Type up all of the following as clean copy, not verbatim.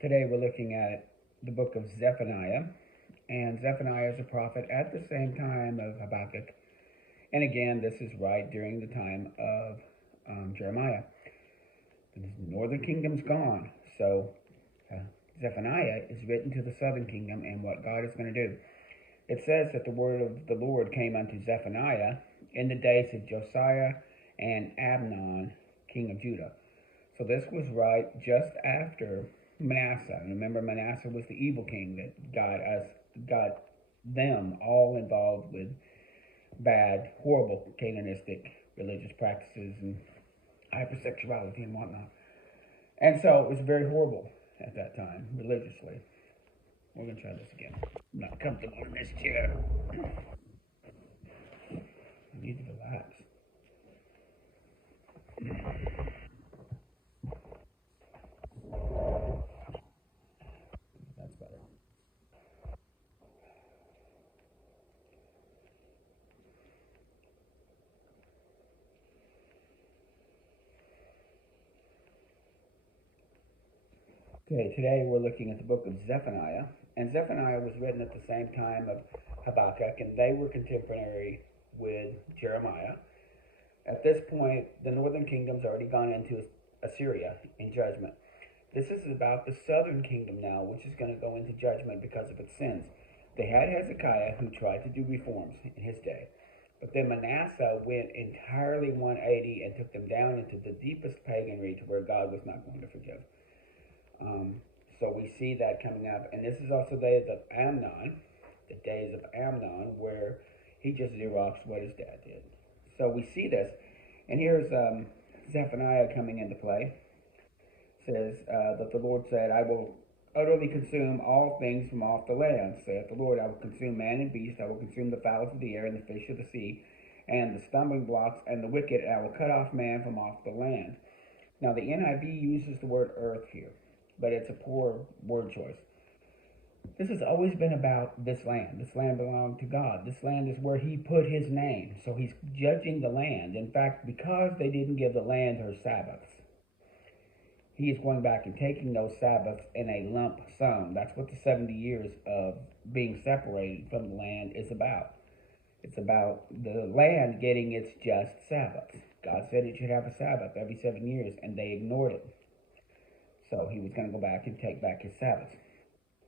Today we're looking at the book of Zephaniah, and Zephaniah is a prophet at the same time of Habakkuk. And again, this is right during the time of Jeremiah. The northern kingdom's gone, so uh, Zephaniah is written to the southern kingdom and what God is going to do. It says that the word of the Lord came unto Zephaniah in the days of Josiah and Amnon, king of Judah. So this was right just after Manasseh. Remember, Manasseh was the evil king that got them all involved with bad, horrible Canaanitic religious practices and hypersexuality and whatnot. And so it was very horrible at that time, religiously. We're going to try this again. I'm not comfortable in this chair. I need to relax. That's better. Okay, today we're looking at the book of Zephaniah. And Zephaniah was written at the same time of Habakkuk, and they were contemporary with Jeremiah. At this point, the northern kingdom's already gone into Assyria in judgment. This is about the southern kingdom now, which is going to go into judgment because of its sins. They had Hezekiah, who tried to do reforms in his day. But then Manasseh went entirely 180 and took them down into the deepest paganry to where God was not going to forgive. So we see that coming up. And this is also the days of Amnon, where he just Xeroxed what his dad did. So we see this. And here's Zephaniah coming into play. It says that the Lord said, I will utterly consume all things from off the land, saith the Lord. I will consume man and beast. I will consume the fowls of the air and the fish of the sea, and the stumbling blocks and the wicked, and I will cut off man from off the land. Now the NIV uses the word earth here, but it's a poor word choice. This has always been about this land. This land belonged to God. This land is where he put his name. So he's judging the land. In fact, because they didn't give the land her Sabbaths, he is going back and taking those Sabbaths in a lump sum. That's what the 70 years of being separated from the land is about. It's about the land getting its just Sabbaths. God said it should have a Sabbath every 7 years, and they ignored it. So he was going to go back and take back his Sabbaths.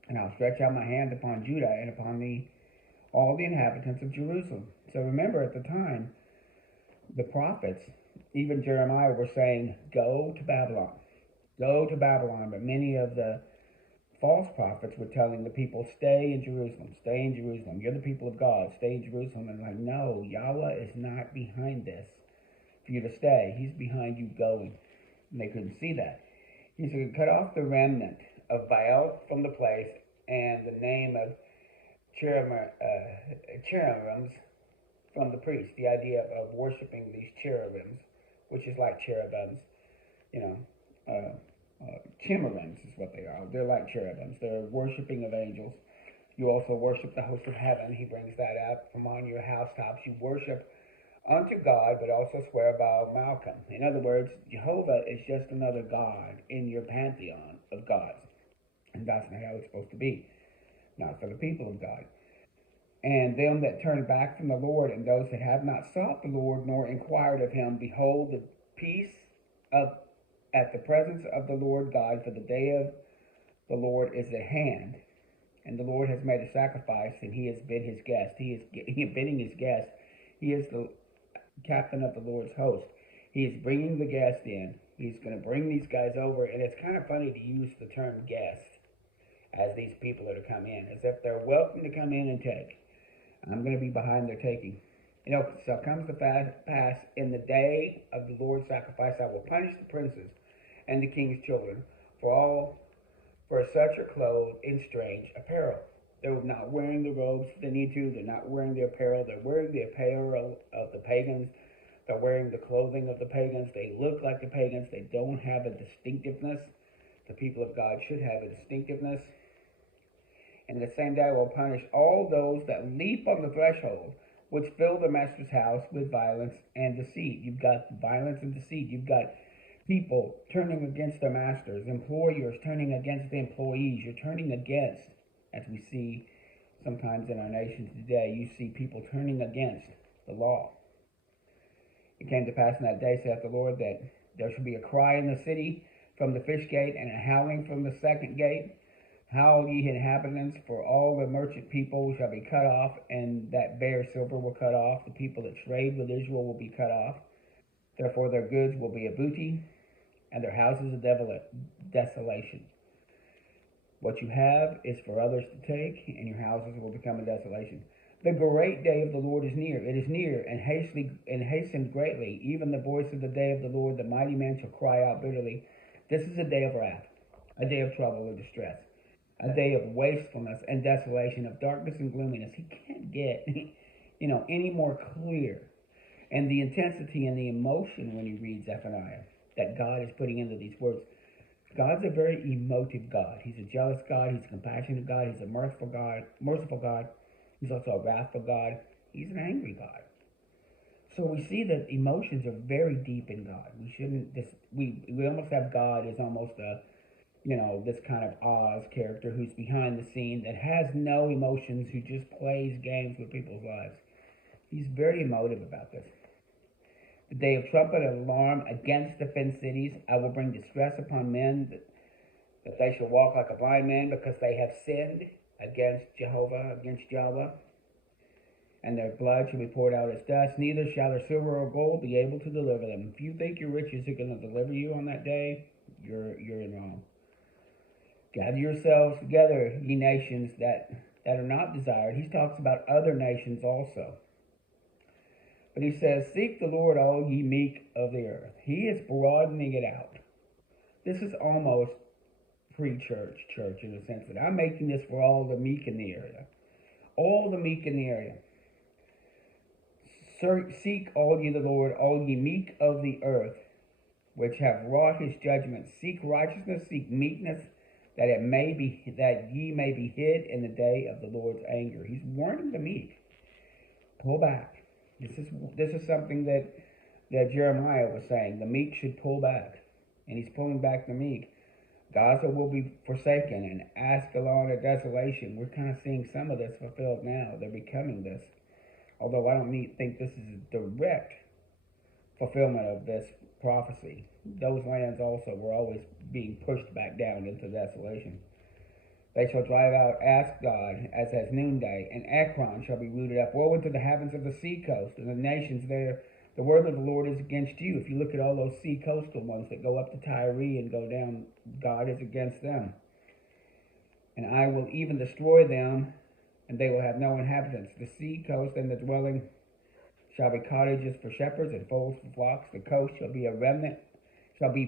And I'll stretch out my hand upon Judah and upon all the inhabitants of Jerusalem. So remember, at the time, the prophets, even Jeremiah, were saying, go to Babylon. Go to Babylon. But many of the false prophets were telling the people, stay in Jerusalem. Stay in Jerusalem. You're the people of God. Stay in Jerusalem. And like, no, Yahweh is not behind this for you to stay. He's behind you going. And they couldn't see that. He's going to cut off the remnant of Baal from the place and the name of cherubims from the priest. The idea of worshiping these cherubims, which is like cherubims, you know, chimeras is what they are. They're like cherubims. They're worshiping of angels. You also worship the host of heaven. He brings that up from on your housetops. You worship unto God, but also swear by Malcolm. In other words, Jehovah is just another God in your pantheon of gods. And that's not how it's supposed to be. Not for the people of God. And them that turn back from the Lord, and those that have not sought the Lord, nor inquired of him, behold, the peace of at the presence of the Lord God, for the day of the Lord is at hand. And the Lord has made a sacrifice, and he has bid his guest. He is bidding his guest. He is the captain of the Lord's host. He is bringing the guest in. He's going to bring these guys over, and it's kind of funny to use the term guest as these people are to come in, as if they're welcome to come in and take. I'm going to be behind their taking. So it comes to pass in the day of the Lord's sacrifice, I will punish the princes and the king's children for such are clothed in strange apparel. They're not wearing the robes they need to. They're not wearing the apparel. They're wearing the apparel of the pagans. They're wearing the clothing of the pagans. They look like the pagans. They don't have a distinctiveness. The people of God should have a distinctiveness. And the same day I will punish all those that leap on the threshold, which fill the master's house with violence and deceit. You've got violence and deceit. You've got people turning against their masters, employers turning against the employees. You're turning against, as we see sometimes in our nation today, you see people turning against the law. It came to pass in that day, saith the Lord, that there shall be a cry in the city from the fish gate, and a howling from the second gate. Howl, ye inhabitants, for all the merchant people shall be cut off, and that bear silver will cut off. The people that trade with Israel will be cut off. Therefore their goods will be a booty, and their houses a desolation. What you have is for others to take, and your houses will become a desolation. The great day of the Lord is near. It is near, and hastened greatly. Even the voice of the day of the Lord, the mighty man shall cry out bitterly. This is a day of wrath, a day of trouble and distress, a day of wastefulness and desolation, of darkness and gloominess. He can't get, any more clear. And the intensity and the emotion when you read Zephaniah that God is putting into these words. God's a very emotive God. He's a jealous God. He's a compassionate God. He's a merciful God. He's also a wrathful God. He's an angry God. So we see that emotions are very deep in God. We shouldn't just we almost have God as almost a this kind of Oz character who's behind the scene that has no emotions, who just plays games with people's lives. He's very emotive about this. The day of trumpet and alarm against the fenced cities. I will bring distress upon men, that they shall walk like a blind man, because they have sinned against Jehovah, against Yahweh. And their blood shall be poured out as dust. Neither shall their silver or gold be able to deliver them. If you think your riches are going to deliver you on that day, you're in wrong. Gather yourselves together, ye nations that are not desired. He talks about other nations also. But he says, seek the Lord, all ye meek of the earth. He is broadening it out. This is almost pre-church in the sense that I'm making this for all the meek in the area. All the meek in the area. Seek all ye the Lord, all ye meek of the earth, which have wrought his judgment. Seek righteousness, seek meekness, that ye may be hid in the day of the Lord's anger. He's warning the meek. Pull back. This is something that Jeremiah was saying. The meek should pull back, and he's pulling back the meek. Gaza will be forsaken, and Ascalon a desolation. We're kind of seeing some of this fulfilled now. They're becoming this. Although I don't think this is a direct fulfillment of this prophecy. Those lands also were always being pushed back down into desolation. They shall drive out Ashdod as noonday, and Ekron shall be rooted up. Woe unto the havens of the sea coast, and the nations there. The word of the Lord is against you. If you look at all those sea coastal ones that go up to Tyre and go down, God is against them. And I will even destroy them, and they will have no inhabitants. The sea coast and the dwelling shall be cottages for shepherds and folds for flocks. The coast shall be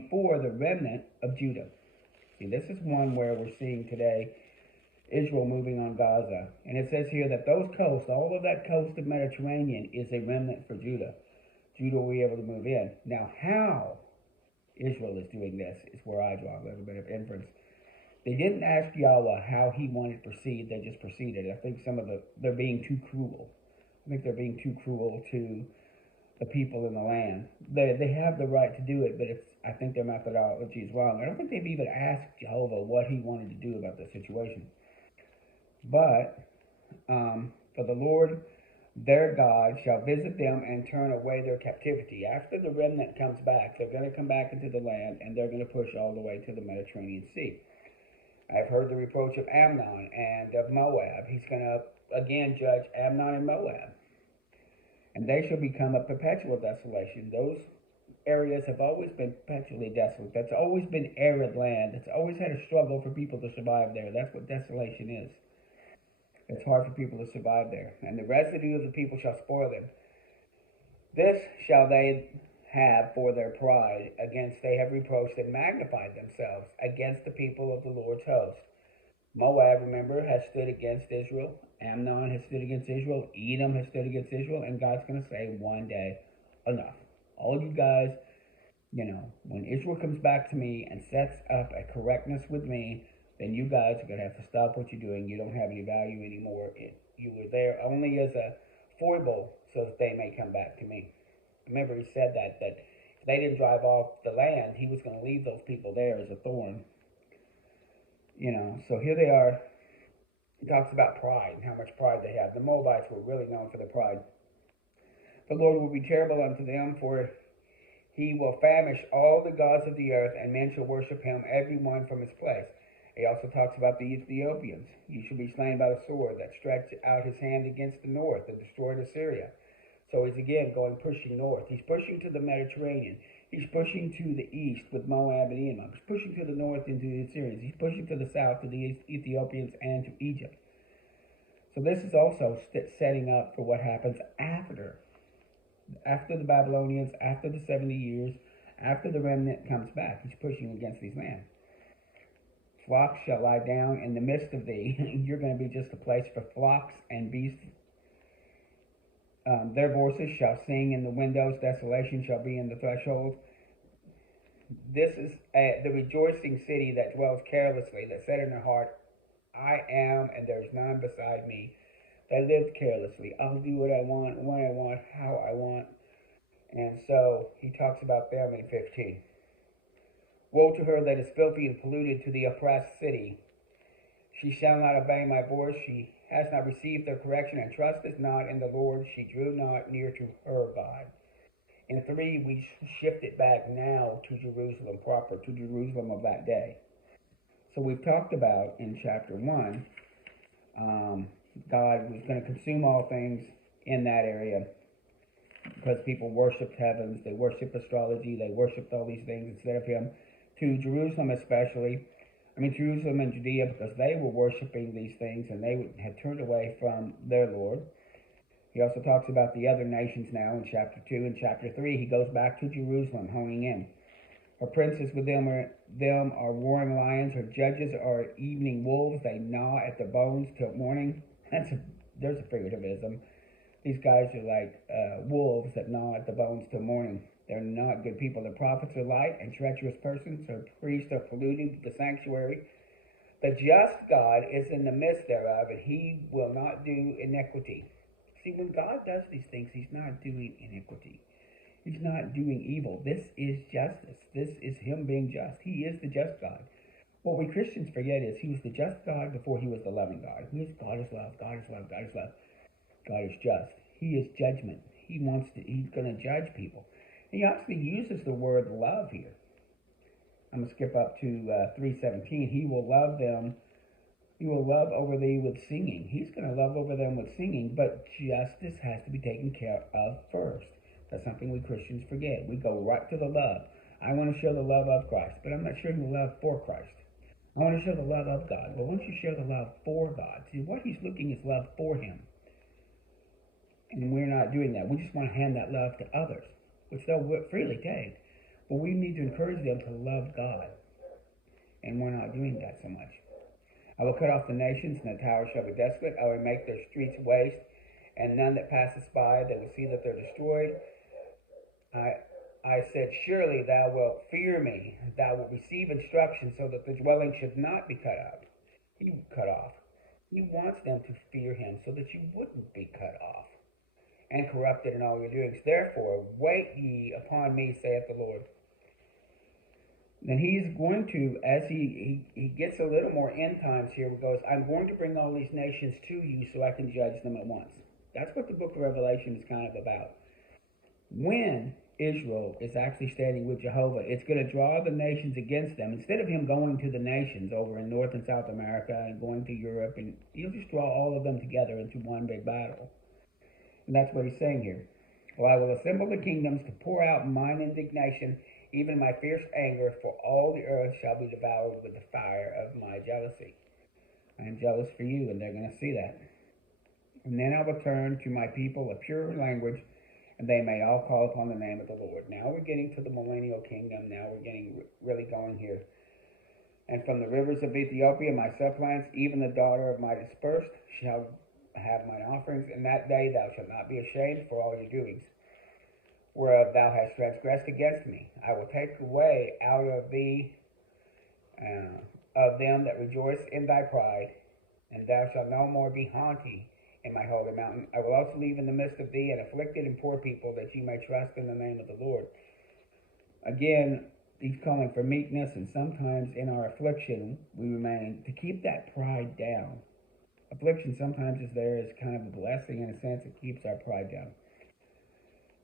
for the remnant of Judah. See, this is one where we're seeing today Israel moving on Gaza. And it says here that those coasts, all of that coast of Mediterranean, is a remnant for Judah. Judah will be able to move in. Now, how Israel is doing this is where I draw a little bit of inference. They didn't ask Yahweh how he wanted to proceed. They just proceeded. I think they're being too cruel. I think they're being too cruel to the people in the land. They have the right to do it, but I think their methodology is wrong. I don't think they've even asked Jehovah what he wanted to do about the situation. But for the Lord their God shall visit them and turn away their captivity. After the remnant comes back, they're going to come back into the land, and they're going to push all the way to the Mediterranean Sea. I've heard the reproach of Ammon and of Moab. He's going to again judge Ammon and Moab. And they shall become a perpetual desolation. Those areas have always been perpetually desolate. That's always been arid land. It's always had a struggle for people to survive there. That's what desolation is. It's hard for people to survive there. And the residue of the people shall spoil them. This shall they have for their pride, against they have reproached and magnified themselves against the people of the Lord's host. Moab, remember, has stood against Israel. Ammon has stood against Israel. Edom has stood against Israel. And God's going to say one day, enough. All you guys, when Israel comes back to me and sets up a correctness with me, then you guys are going to have to stop what you're doing. You don't have any value anymore. You were there only as a foible so that they may come back to me. Remember, he said that they didn't drive off the land, he was going to leave those people there as a thorn. So here they are. He talks about pride and how much pride they have. The Moabites were really known for their pride. The Lord will be terrible unto them, for he will famish all the gods of the earth, and men shall worship him, every one from his place. He also talks about the Ethiopians. He shall be slain by the sword that stretched out his hand against the north and destroyed Assyria. So he's again pushing north. He's pushing to the Mediterranean. He's pushing to the east with Moab and Edom. He's pushing to the north into the Assyrians. He's pushing to the south to the Ethiopians and to Egypt. So this is also setting up for what happens after the Babylonians, after the 70 years, after the remnant comes back. He's pushing against these lands. Flocks shall lie down in the midst of thee. You're going to be just a place for flocks and beasts. Their voices shall sing in the windows. Desolation shall be in the thresholds. This is the rejoicing city that dwells carelessly, that said in her heart, I am, and there is none beside me. They lived carelessly. I'll do what I want, when I want, how I want. And so he talks about them in 15. Woe to her that is filthy and polluted, to the oppressed city. She shall not obey my voice. She has not received their correction, and trusted not in the Lord. She drew not near to her God. In 3, we shift it back now to Jerusalem proper, to Jerusalem of that day. So we've talked about in chapter 1, God was going to consume all things in that area because people worshipped heavens, they worshipped astrology, they worshipped all these things instead of him. To Jerusalem especially, Jerusalem and Judea, because they were worshiping these things and they had turned away from their Lord. He also talks about the other nations now in chapter 2. In chapter 3, he goes back to Jerusalem, honing in. Her princes with them are roaring lions. Her judges are evening wolves. They gnaw at the bones till morning. There's a figurativism. These guys are like wolves that gnaw at the bones till morning. They're not good people. The prophets are light and treacherous persons. Her priests are polluting the sanctuary. The just God is in the midst thereof, and he will not do iniquity. See, when God does these things, he's not doing iniquity. He's not doing evil. This is justice. This is him being just. He is the just God. What we Christians forget is he was the just God before he was the loving God. God is love. God is love. God is love. God is just. He is judgment. He's going to judge people. He actually uses the word love here. I'm going to skip up to 3:17. He will love them. He will love over thee with singing. He's going to love over them with singing, but justice has to be taken care of first. That's something we Christians forget. We go right to the love. I want to show the love of Christ, but I'm not showing the love for Christ. I want to show the love of God. But once you share the love for God, see, what he's looking is love for him. And we're not doing that. We just want to hand that love to others, which they'll freely take. But we need to encourage them to love God. And we're not doing that so much. I will cut off the nations, and the towers shall be desolate. I will make their streets waste, and none that passes by, they will see that they're destroyed. I said, surely thou wilt fear me. Thou wilt receive instruction, so that the dwelling should not be cut off. He wants them to fear him, so that you wouldn't be cut off and corrupted in all your doings. Therefore, wait ye upon me, saith the Lord. Then he's going to, as he gets a little more end times here, he goes, I'm going to bring all these nations to you so I can judge them at once. That's what the book of Revelation is kind of about. When Israel is actually standing with Jehovah, it's going to draw the nations against them. Instead of him going to the nations over in North and South America and going to Europe, and he'll just draw all of them together into one big battle. And that's what he's saying here. Well, I will assemble the kingdoms to pour out mine indignation, even my fierce anger, for all the earth shall be devoured with the fire of my jealousy. I am jealous for you, and they're going to see that. And then I will turn to my people a pure language, and they may all call upon the name of the Lord. Now we're getting to the millennial kingdom. Now we're getting really going here. And from the rivers of Ethiopia, my supplants, even the daughter of my dispersed, shall have mine offerings. In that day thou shalt not be ashamed for all your doings, whereof thou hast transgressed against me. I will take away out of thee of them that rejoice in thy pride, and thou shalt no more be haughty in my holy mountain. I will also leave in the midst of thee an afflicted and poor people, that ye may trust in the name of the Lord. Again, he's calling for meekness, and sometimes in our affliction, we remain to keep that pride down. Affliction sometimes is there as kind of a blessing in a sense. It keeps our pride down.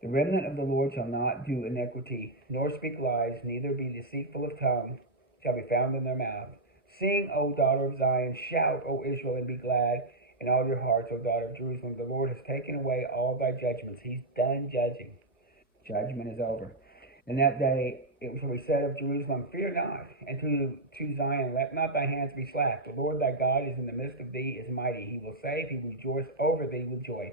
The remnant of the Lord shall not do iniquity, nor speak lies, neither be deceitful of tongue, shall be found in their mouth. Sing, O daughter of Zion, shout, O Israel, and be glad in all your hearts, O daughter of Jerusalem. The Lord has taken away all thy judgments. He's done judging. Judgment is over. In that day it shall be said of Jerusalem, fear not, and to Zion, let not thy hands be slack. The Lord thy God is in the midst of thee, is mighty. He will save, he will rejoice over thee with joy.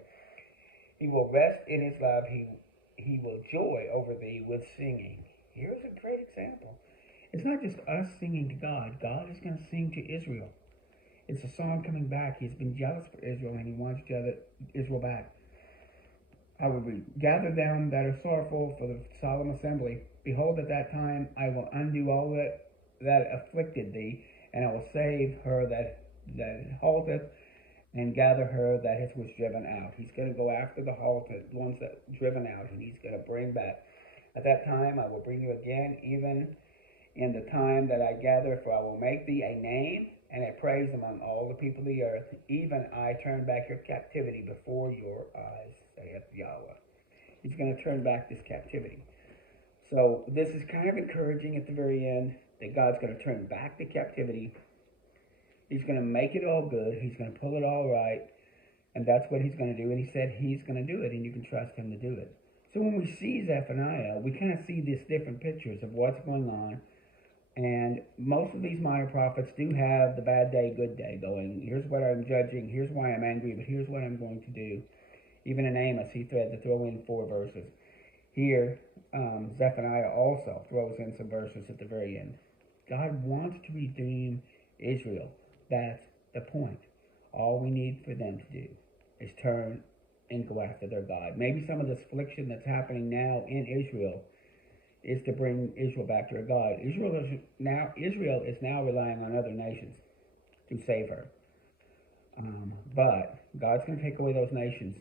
He will rest in his love. He will joy over thee with singing. Here's a great example. It's not just us singing to God. God is going to sing to Israel. It's a song coming back. He's been jealous for Israel, and he wants Israel back. I will gather them that are sorrowful for the solemn assembly. Behold, at that time I will undo all that afflicted thee, and I will save her that halteth, and gather her that was driven out. He's going to go after the halted, ones that are driven out, and he's going to bring back. At that time I will bring you again, even in the time that I gather, for I will make thee a name and a praise among all the people of the earth. Even I turn back your captivity before your eyes, saith Yahweh. He's going to turn back this captivity. So this is kind of encouraging at the very end, that God's going to turn back the captivity. He's going to make it all good. He's going to pull it all right. And that's what he's going to do. And he said he's going to do it, and you can trust him to do it. So when we see Zephaniah, we kind of see these different pictures of what's going on. And most of these minor prophets do have the bad day, good day going. Here's what I'm judging. Here's why I'm angry, but here's what I'm going to do. Even in Amos, he had to throw in 4 verses. Here, Zephaniah also throws in some verses at the very end. God wants to redeem Israel. That's the point. All we need for them to do is turn and go after their God. Maybe some of this affliction that's happening now in Israel is to bring Israel back to her God. Israel is now relying on other nations to save her. But God's going to take away those nations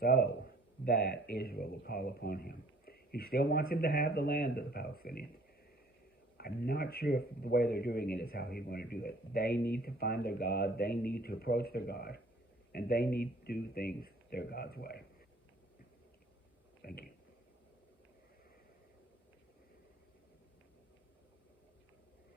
so that Israel will call upon him. He still wants him to have the land of the Palestinians. I'm not sure if the way they're doing it is how he's going to do it. They need to find their God. They need to approach their God. And they need to do things their God's way. Thank you.